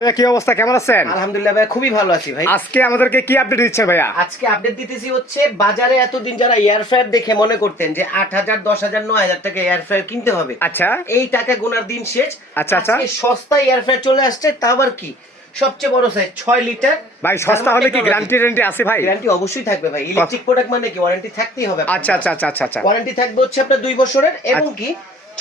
কি অবস্থা, কেমন আছেন? আলহামদুলিল্লাহ ভাই, খুবই ভালো আছি ভাই। আজকে আমাদেরকে কি আপডেট দিচ্ছেন ভাইয়া? আজকে আপডেট দিতেছি হচ্ছে বাজারে এতদিন যারা এয়ার ফ্রায়ার দেখে মনে করতেন যে 8,000 10,000 9,000 টাকা এয়ার ফ্রায়ার কিনতে হবে, আচ্ছা এই টাকা গোনার দিন শেষ। আচ্ছা আচ্ছা, আজকে সস্তা এয়ার ফ্রায়ার চলে আসছে, তা আবার কি সবচেয়ে বড় সাইজ 6 লিটার। ভাই সস্তা হলে কি গ্যারান্টি আছে ভাই? গ্যারান্টি অবশ্যই থাকবে ভাই, ইলেকট্রিক প্রোডাক্ট মানে কি ওয়ারেন্টি থাকতেই হবে। আচ্ছা আচ্ছা আচ্ছা আচ্ছা আচ্ছা, ওয়ারেন্টি থাকবে হচ্ছে আপনার 2 বছরের, এবং কি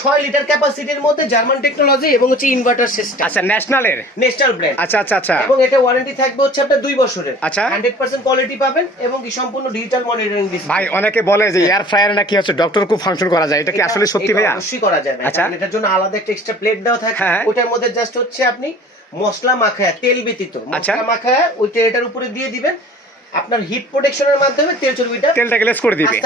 6 লিটার ক্যাপাসিটির মধ্যে জার্মান টেকনোলজি এবং হচ্ছে ইনভার্টার সিস্টেম। আচ্ছা, ন্যাশনালের ন্যাশনাল ব্র্যান্ড। আচ্ছা আচ্ছা আচ্ছা, এবং এটা ওয়ারেন্টি থাকবে হচ্ছে আপনার 2 বছরের। আচ্ছা, 100% কোয়ালিটি পাবেন এবং কি সম্পূর্ণ ডিজিটাল মনিটরিং ডিসপ্লে। ভাই অনেকে বলে যে এয়ার ফ্রায়ার নাকি হচ্ছে ডক্টর খুব ফাংশন করা যায়, এটা কি আসলে সত্যি ভাইয়া? অবশ্যই করা যায় ভাই। আচ্ছা, এটার জন্য আলাদা একটা এক্সট্রা প্লেট দেওয়া থাকে, হ্যাঁ, ওটার মধ্যে জাস্ট হচ্ছে আপনি মশলা মাখায়া, তেল ব্যতীত মশলা মাখায়া ওই ট্রেটার উপরে দিয়ে দিবেন, আপনার হিট প্রোটেকশনের মাধ্যমে তেল চর্বিটা তেলটা গ্লেজ করে দিবে।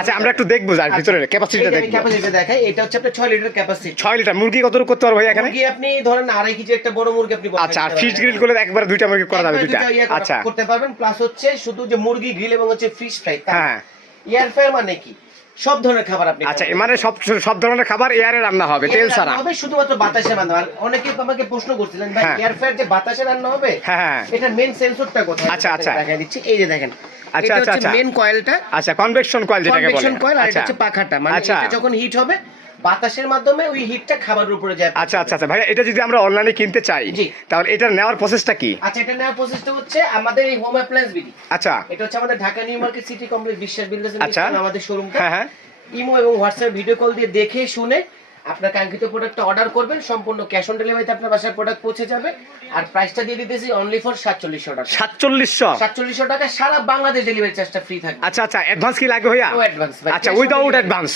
আচ্ছা, আমরা একটু দেখবো যার ভিতরে ক্যাপাসিটিটা দেখবো। ক্যাপাসিটি দেখাই, এটা হচ্ছে আপনার 6 লিটার ক্যাপাসিটি। 6 লিটার মুরগি কত করতে পারবো ভাই এখানে? মুরগি আপনি ধরেন 2.5 কেজি একটা বড় মুরগি আপনি আচ্ছা, আর ফিশ গ্রিল করলে একবার দুইটা মুরগি করা যাবে, দুইটা আচ্ছা করতে পারবেন। প্লাস হচ্ছে শুধু যে মুরগি গ্রিল এবং হচ্ছে ফিশ ফ্রাই। হ্যাঁ, এয়ার ফ্রায়ার মানে কি সব ধরনের খাবার আপনি, আচ্ছা মানে সব ধরনের খাবার এয়ারে রান্না হবে, তেল ছাড়া হবে, শুধুমাত্র বাতাসে রান্না হবে। অনেকে আমাকে প্রশ্ন করছিলেন ভাই এয়ার ফ্রায়ার যে বাতাসে রান্না হবে, হ্যাঁ এটা মেইন সেন্সরটা কোথায়? আচ্ছা আচ্ছা, দেখাই দিচ্ছি, এই যে দেখেন, আচ্ছা এটা আচ্ছা হচ্ছে মেইন কয়েলটা। আচ্ছা, কনভেকশন কয়েল যেটাকে বলে। কনভেকশন কয়েল, আর এটা আচ্ছা হচ্ছে পাখাটা, মানে এটা যখন হিট হবে বাতাসের মাধ্যমে ওই হিটটা খাবারের উপরে যায়। আচ্ছা আচ্ছা আচ্ছা ভাই, এটা যদি আমরা অনলাইনে কিনতে চাই তাহলে এটার নেওয়ার প্রসেসটা কি? আচ্ছা, এটা নেওয়ার প্রসেসটা হচ্ছে আমাদের এই হোম অ্যাপ্লায়েন্স বিডি। আচ্ছা, এটা হচ্ছে আমাদের Dhaka new market city complex বিশ্বাস বিল্ডার্স আচ্ছা, আমাদের শোরুমটা। হ্যাঁ হ্যাঁ, ইমো এবং হোয়াটসঅ্যাপ ভিডিও কল দিয়ে দেখে শুনে আপনার কাঙ্ক্ষিত প্রোডাক্টটা অর্ডার করবেন, সম্পূর্ণ ক্যাশ অন ডেলিভারিতে আপনার বাসায় প্রোডাক্ট পৌঁছে যাবে। আর প্রাইসটা দিয়ে দিতেছি অনলি ফর 4700 টাকা। 4700 টাকা, সারা বাংলাদেশ ডেলিভারি চার্জটা ফ্রি থাকবে। আচ্ছা আচ্ছা, অ্যাডভান্স কি লাগবে ভাইয়া? নো অ্যাডভান্স ভাই। আচ্ছা, উইদাউট অ্যাডভান্স।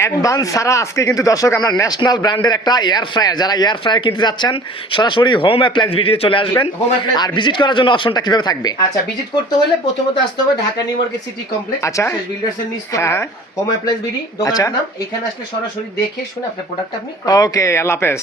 অ্যাডভান্স ছাড়া আজকে কিন্তু দর্শক আমরা ন্যাশনাল ব্র্যান্ডের একটা এয়ার ফ্রায়ার, যারা এয়ার ফ্রায়ার কিনতে যাচ্ছেন সরাসরি হোম অ্যাপ্লায়েন্স ভিডিও চলে আসবেন। আর ভিজিট করার জন্য অপশনটা কিভাবে থাকবে? আচ্ছা, ভিজিট করতে হলে প্রথমত আসতে হবে Dhaka new market city complex, আচ্ছা, বিল্ডার্স এর নিচে হ্যাঁ, হোম অ্যাপ্লায়েন্স বিডি দোকানের নাম। এখানে আসলে সরাসরি দেখে শুনে আপনার প্রোডাক্টটা আপনি ওকে, আল্লাহ হাফেজ।